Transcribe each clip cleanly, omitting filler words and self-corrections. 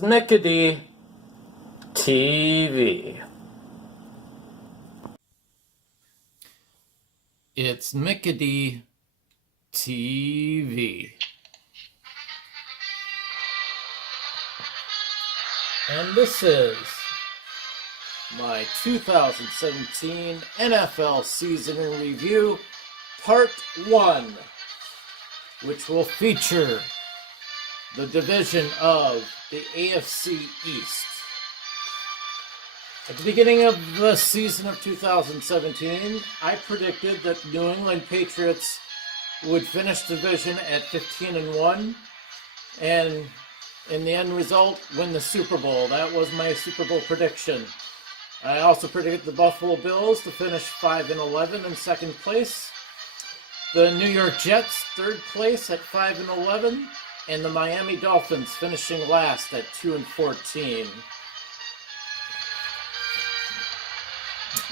It's Mickey TV. It's Mickey TV. And this is my 2017 NFL season in review, part 1, which will feature the division of the AFC East. At the beginning of the season of 2017, I predicted that the New England Patriots would finish the division at 15-1, and in the end result, win the Super Bowl. That was my Super Bowl prediction. I also predicted the Buffalo Bills to finish 5-11 in second place, the New York Jets third place at 5-11, and the Miami Dolphins finishing last at 2-14.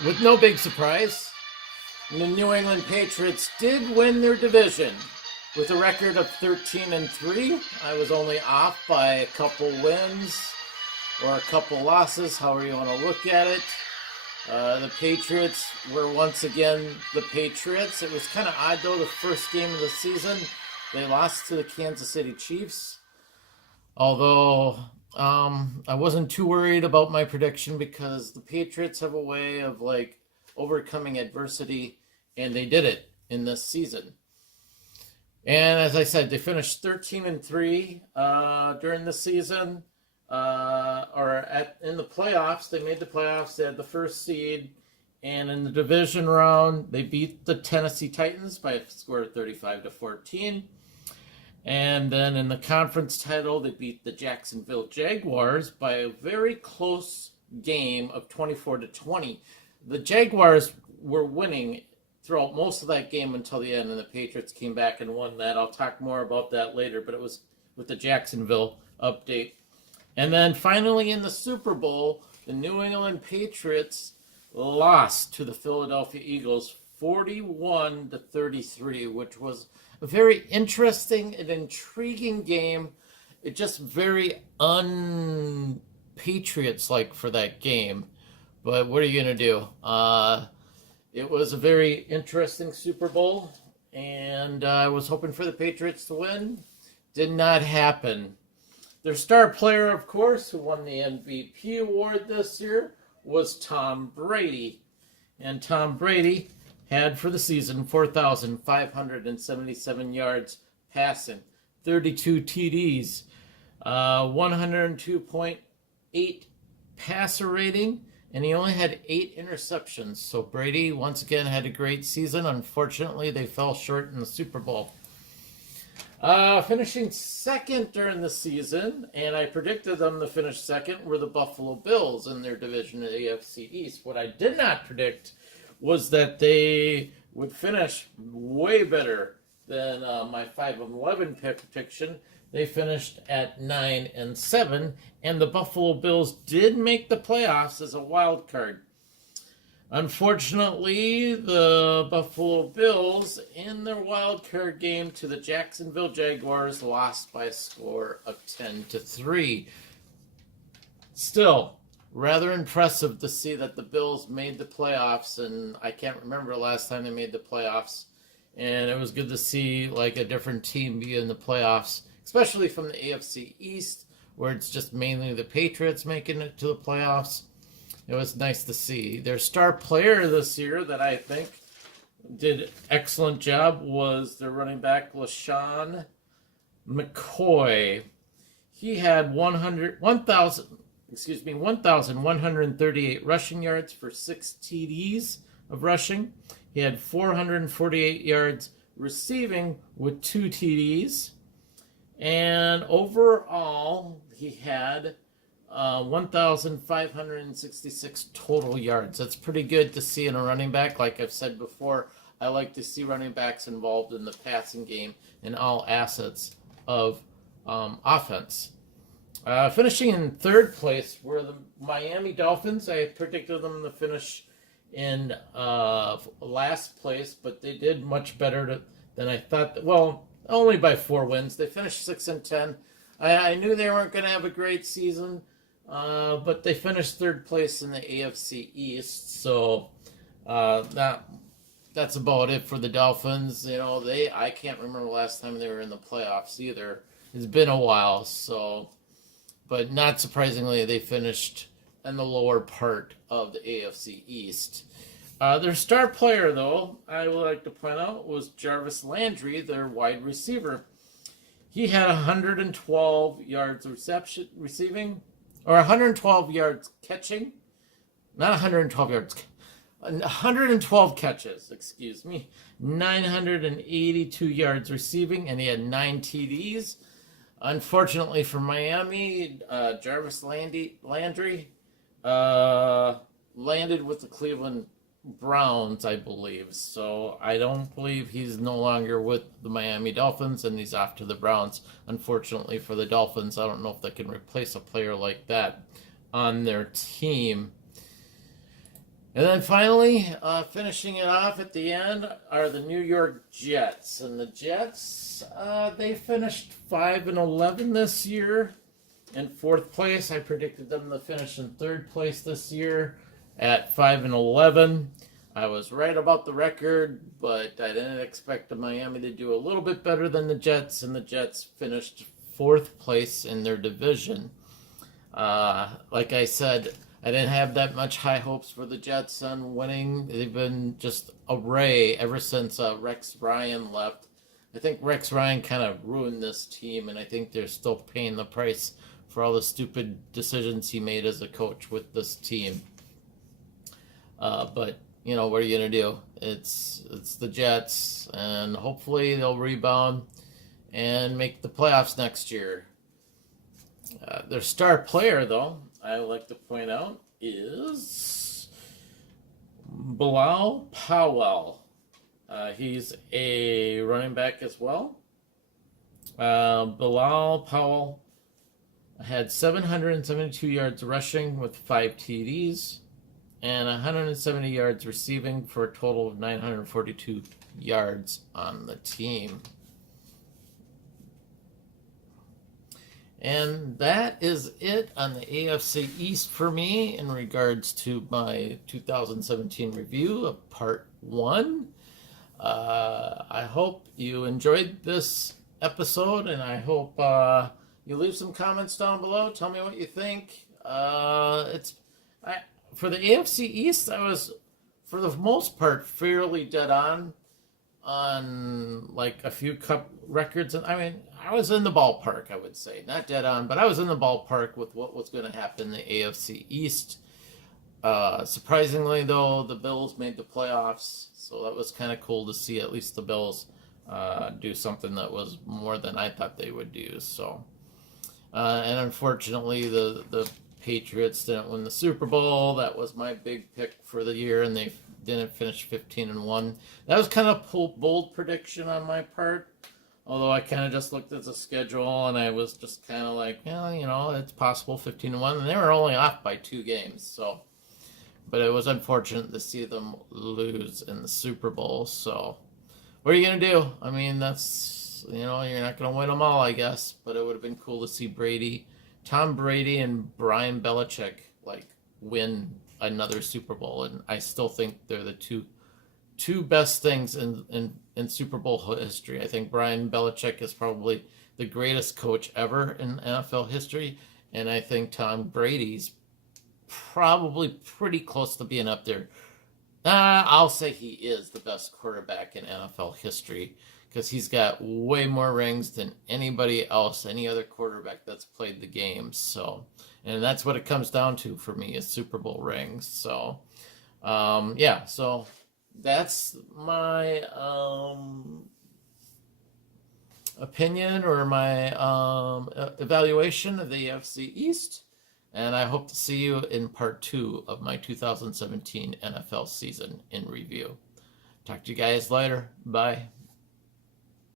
With no big surprise, the New England Patriots did win their division with a record of 13-3. I was only off by a couple wins or a couple losses, however you want to look at it. The Patriots were once again the Patriots. It was kind of odd, though, the first game of the season, they lost to the Kansas City Chiefs. Although I wasn't too worried about my prediction because the Patriots have a way of overcoming adversity, and they did it in this season. And as I said, they finished 13-3 during the season. In the playoffs, they made the playoffs. They had the first seed, and in the division round, they beat the Tennessee Titans by a score of 35-14. And then in the conference title, they beat the Jacksonville Jaguars by a very close game of 24-20. The Jaguars were winning throughout most of that game until the end, and the Patriots came back and won that. I'll talk more about that later, but it was with the Jacksonville update. And then finally in the Super Bowl, the New England Patriots lost to the Philadelphia Eagles 41-33, which was a very interesting and intriguing game. It just very un-Patriots-like for that game. But what are you going to do? It was a very interesting Super Bowl, and I was hoping for the Patriots to win. Did not happen. Their star player, of course, who won the MVP award this year, was Tom Brady. And Tom Brady had for the season 4,577 yards passing, 32 TDs, 102.8 passer rating, and he only had 8 interceptions. So Brady, once again, had a great season. Unfortunately, they fell short in the Super Bowl. Finishing second during the season, and I predicted them to finish second, were the Buffalo Bills in their division of the AFC East. What I did not predict was that they would finish way better than my 5-11 prediction. They finished at 9-7, and the Buffalo Bills did make the playoffs as a wild card. Unfortunately, the Buffalo Bills, in their wild card game to the Jacksonville Jaguars, lost by a score of 10-3. Still, rather impressive to see that the Bills made the playoffs, and I can't remember the last time they made the playoffs. And it was good to see a different team be in the playoffs, especially from the AFC East, where it's just mainly the Patriots making it to the playoffs. It was nice to see. Their star player this year that I think did excellent job was their running back, LaShawn McCoy. He had 1,138 rushing yards for 6 TDs of rushing. He had 448 yards receiving with 2 TDs. And overall, he had 1,566 total yards. That's pretty good to see in a running back. Like I've said before, I like to see running backs involved in the passing game and all assets of offense. Finishing in third place were the Miami Dolphins. I predicted them to finish in last place, but they did much better than I thought. Well, only by 4 wins. They finished 6-10. I knew they weren't going to have a great season, but they finished third place in the AFC East. So that's about it for the Dolphins. I can't remember the last time they were in the playoffs either. It's been a while. So, but not surprisingly, they finished in the lower part of the AFC East. Their star player, though, I would like to point out, was Jarvis Landry, their wide receiver. He had 112 yards receiving, or 112 yards catching. Not 112 yards, 112 catches, 982 yards receiving, and he had 9 TDs. Unfortunately for Miami, Jarvis Landry landed with the Cleveland Browns, I believe. So I don't believe he's no longer with the Miami Dolphins, and he's off to the Browns. Unfortunately for the Dolphins, I don't know if they can replace a player like that on their team. And then finally, finishing it off at the end are the New York Jets. And the Jets, they finished 5-11 this year in 4th place. I predicted them to finish in 3rd place this year at 5-11. I was right about the record, but I didn't expect the Miami to do a little bit better than the Jets, and the Jets finished 4th place in their division. Like I said, I didn't have that much high hopes for the Jets on winning. They've been just a ray ever since Rex Ryan left. I think Rex Ryan kind of ruined this team, and I think they're still paying the price for all the stupid decisions he made as a coach with this team. But what are you gonna do? It's the Jets, and hopefully they'll rebound and make the playoffs next year. Their star player, though, I would like to point out, is Bilal Powell. He's a running back as well. Bilal Powell had 772 yards rushing with 5 TDs and 170 yards receiving for a total of 942 yards on the team. And that is it on the AFC East for me in regards to my 2017 review of Part 1. I hope you enjoyed this episode, and I hope you leave some comments down below. Tell me what you think. For the AFC East, I was, for the most part, fairly dead on like a few cup records. And I mean, I was in the ballpark, I would say. Not dead on, but I was in the ballpark with what was going to happen in the AFC East. Surprisingly, though, the Bills made the playoffs, so that was kind of cool to see at least the Bills do something that was more than I thought they would do. So, and unfortunately, the Patriots didn't win the Super Bowl. That was my big pick for the year, and they didn't finish 15-1. That was kind of a bold prediction on my part, although I kind of just looked at the schedule and I was just kind of like, it's possible 15-1, and they were only off by 2 games. So, but it was unfortunate to see them lose in the Super Bowl. So, what are you gonna do? I mean, that's you're not gonna win them all, I guess. But it would have been cool to see Tom Brady, and Brian Belichick win another Super Bowl, and I still think they're the two best things in Super Bowl history. I think Brian Belichick is probably the greatest coach ever in NFL history, and I think Tom Brady's probably pretty close to being up there. I'll say he is the best quarterback in NFL history, because he's got way more rings than anybody else, any other quarterback that's played the game. So, and that's what it comes down to for me, is Super Bowl rings. So, so that's my opinion, or my evaluation of the AFC East. And I hope to see you in Part 2 of my 2017 NFL season in review. Talk to you guys later. Bye.